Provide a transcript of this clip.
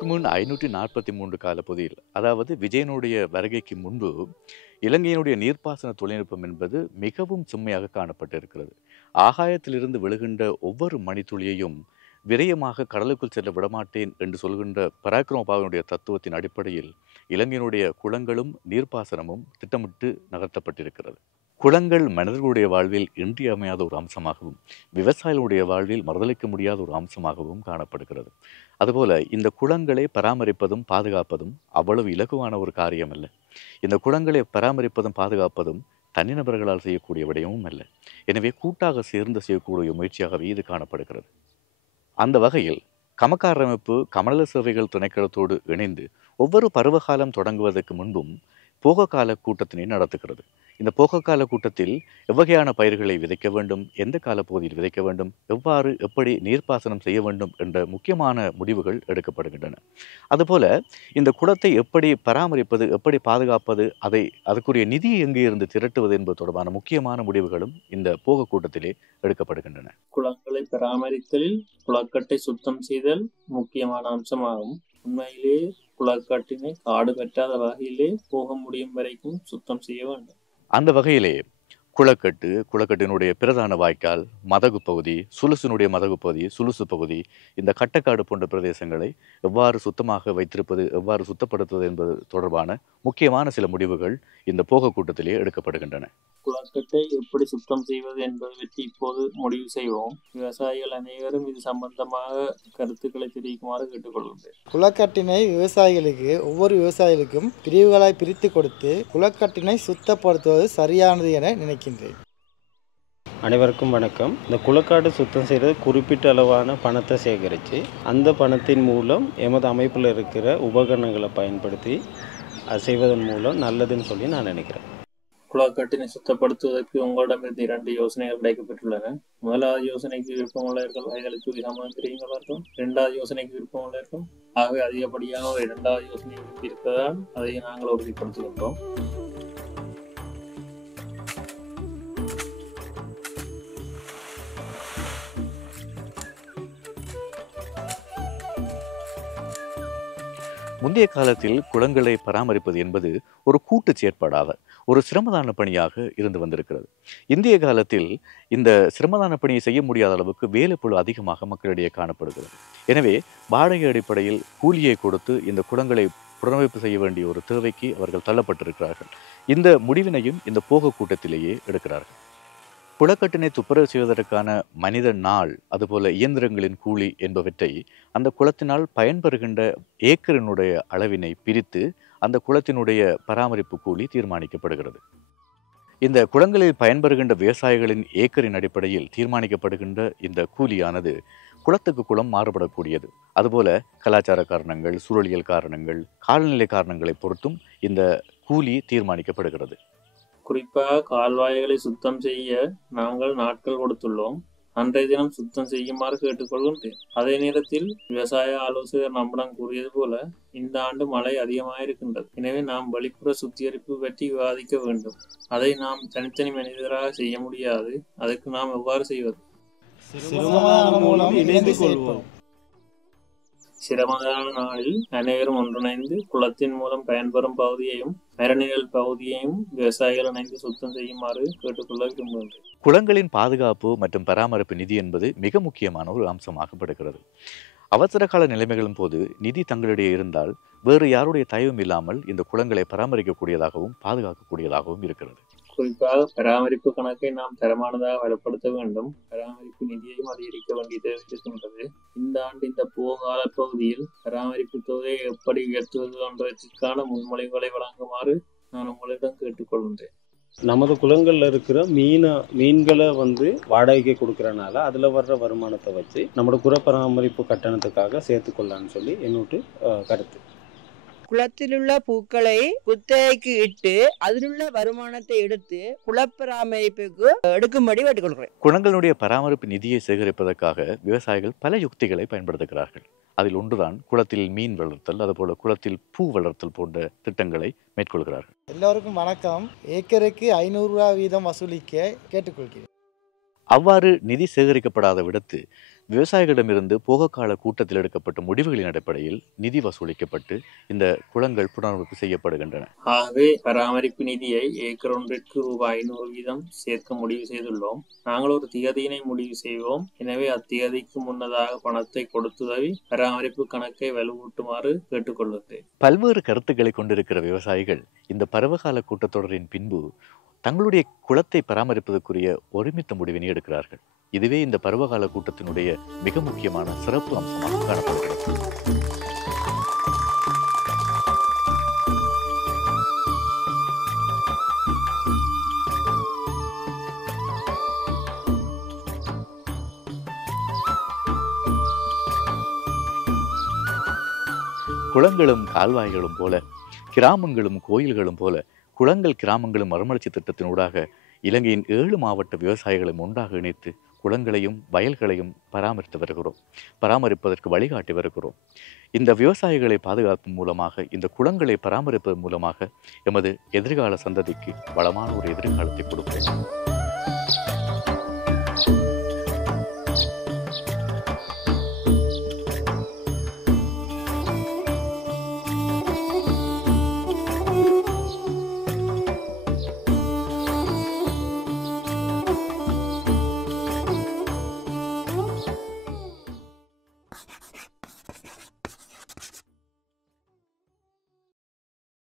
கிமுக்கு முன் 543 காலப்பகுதியில், அதாவது விஜயனுடைய வருகைக்கு முன்பு, இலங்கையினுடைய நீர்ப்பாசன தொழில்நுட்பம் என்பது மிகவும் செம்மையாக காணப்பட்டிருக்கிறது. ஆகாயத்திலிருந்து விழுகின்ற ஒவ்வொரு மணித்துளியையும் விரயமாக கடலுக்குள் செல்ல விடமாட்டேன் என்று சொல்கின்ற பராக்கிரமபாகனுடைய தத்துவத்தின் அடிப்படையில் இலங்கையினுடைய குளங்களும் நீர்ப்பாசனமும் திட்டமிட்டு நகர்த்தப்பட்டிருக்கிறது. குளங்கள் மனிதர்களுடைய வாழ்வில் இன்றியமையாத ஒரு அம்சமாகவும், விவசாயிகளுடைய வாழ்வில் மறுதளிக்க முடியாத ஒரு அம்சமாகவும் காணப்படுகிறது. அதுபோல இந்த குளங்களை பராமரிப்பதும் பாதுகாப்பதும் அவ்வளவு இலகுவான ஒரு காரியம் அல்ல. இந்த குளங்களை பராமரிப்பதும் பாதுகாப்பதும் தனிநபர்களால் செய்யக்கூடிய விடயமும் அல்ல. எனவே கூட்டாக சேர்ந்து செய்யக்கூடிய முயற்சியாகவே இது காணப்படுகிறது. அந்த வகையில் கமக்கார் அமைப்பு கமநல சேவைகள் திணைக்களத்தோடு இணைந்து ஒவ்வொரு பருவகாலம் தொடங்குவதற்கு முன்பும் போகக்கால கூட்டத்தினை நடத்துகிறது. இந்த போகக்கால கூட்டத்தில் எவ்வகையான பயிர்களை விதைக்க வேண்டும், எந்த காலப்பகுதியில் விதைக்க வேண்டும், எவ்வாறு எப்படி நீர்ப்பாசனம் செய்ய வேண்டும் என்ற முக்கியமான முடிவுகள் எடுக்கப்படுகின்றன. அதுபோல இந்த குளத்தை எப்படி பராமரிப்பது, எப்படி பாதுகாப்பது, அதற்குரிய நிதியை எங்கே இருந்து திரட்டுவது என்பது தொடர்பான முக்கியமான முடிவுகளும் இந்த போக கூட்டத்திலே எடுக்கப்படுகின்றன. குளங்களை பராமரித்தலில் குளக்கட்டை சுத்தம் செய்தல் முக்கியமான அம்சமாகும். உண்மையிலே குளக்கட்டினை காடு கட்டாத வகையிலே போக முடியும் வரைக்கும் சுத்தம் செய்ய வேண்டும். அந்த வகையிலே குளக்கட்டினுடைய பிரதான வாய்க்கால், மதகு பகுதி, சுலுசினுடைய மதகு பகுதி, சுலுசு பகுதி, இந்த கட்டக்காடு போன்ற பிரதேசங்களை எவ்வாறு சுத்தமாக வைத்திருப்பது, எவ்வாறு சுத்தப்படுத்துவது என்பது தொடர்பான முக்கியமான சில முடிவுகள் இந்த போக கூட்டத்திலே எடுக்கப்படுகின்றன. குளக்கட்டை எப்படி சுத்தம் செய்வது என்பது பற்றி இப்போது முடிவு செய்வோம். விவசாயிகள் அனைவரும் இது சம்பந்தமாக கருத்துக்களை தெரிவிக்குமாறு கேட்டுக்கொள்கின்றேன். குளக்கட்டினை ஒவ்வொரு விவசாயிகளுக்கும் பிரிவுகளாய் பிரித்து கொடுத்து குளக்கட்டினை சுத்தப்படுத்துவது சரியானது என நினைக்கின்றேன். அனைவருக்கும் வணக்கம். இந்த குளக்காடு சுத்தம் செய்கிறது குறிப்பிட்ட அளவான பணத்தை சேகரித்து அந்த பணத்தின் மூலம் எமது அமைப்பில் இருக்கிற உபகரணங்களை பயன்படுத்தி அது செய்வதன் மூலம் நல்லதுன்னு சொல்லி நான் நினைக்கிறேன். குளக்கட்டினை சுத்தப்படுத்துவதற்கு உங்களிடமிருந்து 2 யோசனைகள் கிடைக்கப்பட்டுள்ளன. முதலாவது யோசனைக்கு விருப்பமுள்ளவர்கள் வயதளித்து விதமாக தெரியுங்களாக்கும். 2வது யோசனைக்கு விருப்பமுள்ளவர்கள். ஆகவே அதிகப்படியாக 2வது யோசனை இருப்பதால் அதை நாங்கள் உறுதிப்படுத்துகின்றோம். முந்தைய காலத்தில் குளங்களை பராமரிப்பது என்பது ஒரு கூட்டு செயற்பாடாக, ஒரு சிரமதான பணியாக இருந்து வந்திருக்கிறது. இந்திய காலத்தில் இந்த சிரமதான பணியை செய்ய முடியாத அளவுக்கு வேலைப்பளு அதிகமாக மக்களிடையே காணப்படுகிறது. எனவே வாடகை அடிப்படையில் கூலியை கொடுத்து இந்த குளங்களை புனரமைப்பு செய்ய வேண்டிய ஒரு தேவைக்கு அவர்கள் தள்ளப்பட்டிருக்கிறார்கள். இந்த முடிவினையும் இந்த போக கூட்டத்திலேயே எடுக்கிறார்கள். குளக்கட்டினை துப்புரவு செய்வதற்கான மனித நாள், அதுபோல இயந்திரங்களின் கூலி என்பவற்றை அந்த குளத்தினால் பயன்பெறுகின்ற ஏக்கரினுடைய அளவினை பிரித்து அந்த குளத்தினுடைய பராமரிப்பு கூலி தீர்மானிக்கப்படுகிறது. இந்த குளங்களில் பயன்பெறுகின்ற விவசாயிகளின் ஏக்கரின் அடிப்படையில் தீர்மானிக்கப்படுகின்ற இந்த கூலியானது குளத்துக்கு குளம் மாறுபடக்கூடியது. அதுபோல கலாச்சார காரணங்கள், சூழலியல் காரணங்கள், காலநிலை காரணங்களை பொறுத்தும் இந்த கூலி தீர்மானிக்கப்படுகிறது. குறிப்பாக கால்வாய்களை சுத்தம் செய்ய நாங்கள் நாட்கள் கொடுத்துள்ளோம். அன்றைய தினம் சுத்தம் செய்யுமாறு கேட்டுக்கொள்கின்றேன். அதே நேரத்தில் விவசாய ஆலோசகர் நம்மிடம் கூறியது போல இந்த ஆண்டு மழை அதிகமாயிருக்கின்றது. எனவே நாம் வெளிப்புற சுத்திகரிப்பு பற்றி விவாதிக்க வேண்டும். அதை நாம் தனித்தனி மனிதராக செய்ய முடியாது. அதற்கு நாம் எவ்வாறு செய்வது? சிரமதான நாளில் அனைவரும் ஒன்றிணைந்து குளத்தின் மூலம் பயன்பெறும் பகுதியையும் மரநிழல் பகுதியையும் விவசாயிகள் இணைந்து சுத்தம் செய்யுமாறு கேட்டுக்கொள்ள விரும்புகின்றேன். குளங்களின் பாதுகாப்பு மற்றும் பராமரிப்பு நிதி என்பது மிக முக்கியமான ஒரு அம்சமாகப்படுகிறது. அவசர கால நிலைமைகளும் போது நிதி தங்களிடையே இருந்தால் வேறு யாருடைய தயவும் இல்லாமல் இந்த குளங்களை பராமரிக்கக்கூடியதாகவும் பாதுகாக்கக்கூடியதாகவும் இருக்கிறது. குறிப்பாக பராமரிப்பு கணக்கை நாம் தரமானதாக வலுப்படுத்த வேண்டும். பராமரிப்பு நிதியையும் அதிகரிக்க வேண்டியது இருக்கின்றது. இந்த ஆண்டு இந்த போகால பகுதியில் பராமரிப்பு தொகையை எப்படி உயர்த்துவது போன்றவற்றிற்கான முன்மொழிவுகளை வழங்குமாறு நான் உங்களிடம் கேட்டுக்கொள்கின்றேன். நமது குளங்கள்ல இருக்கிற மீன்களை வாடகைக்கு கொடுக்கறனால அதுல வர்ற வருமானத்தை வச்சு நம்மளோட குள பராமரிப்பு கட்டணத்துக்காக சேர்த்துக்கொள்ளலான்னு சொல்லி என்னோட கருத்து. குளத்திலுள்ள பூக்களை குத்தகைக்கு இட்டு அதிலுள்ள வருமானத்தை எடுத்து குளப்பராமரிப்புக்கு எடுக்கும்படி கேட்டுக்கொள்கிறேன். குளங்களுடைய பராமரிப்பு நிதியை சேகரிப்பதற்காக விவசாயிகள் பல யுக்திகளை பயன்படுத்துகிறார்கள். அதில் ஒன்றுதான் குளத்தில் மீன் வளர்த்தல், அதுபோல குளத்தில் பூ வளர்த்தல் போன்ற திட்டங்களை மேற்கொள்கிறார்கள். எல்லோருக்கும் வணக்கம். ஏக்கருக்கு 500 ரூபாய் வீதம் வசூலிக்க கேட்டுக்கொள்கிறேன். அவ்வாறு நிதி சேகரிக்கப்படாத விடத்து விவசாயிகளிடமிருந்து போகக்கால கூட்டத்தில் எடுக்கப்பட்ட முடிவுகளின் அடிப்படையில் நிதி வசூலிக்கப்பட்டு இந்த குளங்கள் புனரமைப்பு செய்யப்படுகின்றன. ஆகவே பராமரிப்பு நிதியை ஏக்கர் ஒன்றிற்கு ரூபாய் 500 வீதம் சேர்க்க முடிவு செய்துள்ளோம். நாங்கள் ஒரு திகதியினை முடிவு செய்வோம். எனவே அத்திகதிக்கு முன்னதாக பணத்தை கொடுத்துதவி பராமரிப்பு கணக்கை வலுவூட்டுமாறு கேட்டுக்கொள்ளுகிறேன். பல்வேறு கருத்துக்களை கொண்டிருக்கிற விவசாயிகள் இந்த பருவகால கூட்டத்தொடரின் பின்பு தங்களுடைய குளத்தை பராமரிப்பதற்குரிய ஒருமித்த முடிவினை எடுக்கிறார்கள். இதுவே இந்த பருவகால கூட்டத்தினுடைய மிக முக்கியமான சிறப்பு அம்சமாக காணப்படுகிறது. குளங்களும் கால்வாய்களும் போல, கிராமங்களும் கோயில்களும் போல, குளங்கள் கிராமங்களும் மறுமலர்ச்சி திட்டத்தினூடாக இலங்கையின் 7 மாவட்ட விவசாயிகளும் ஒன்றாக இணைத்து குளங்களையும் வயல்களையும் பராமரிப்பதற்கு வழிகாட்டி வருகிறோம். இந்த விவசாயிகளை பாதுகாக்கும் மூலமாக, இந்த குளங்களை பராமரிப்பதன் மூலமாக எமது எதிர்கால சந்ததிக்கு வளமான ஒரு எதிர்காலத்தை கொடுப்பேன்.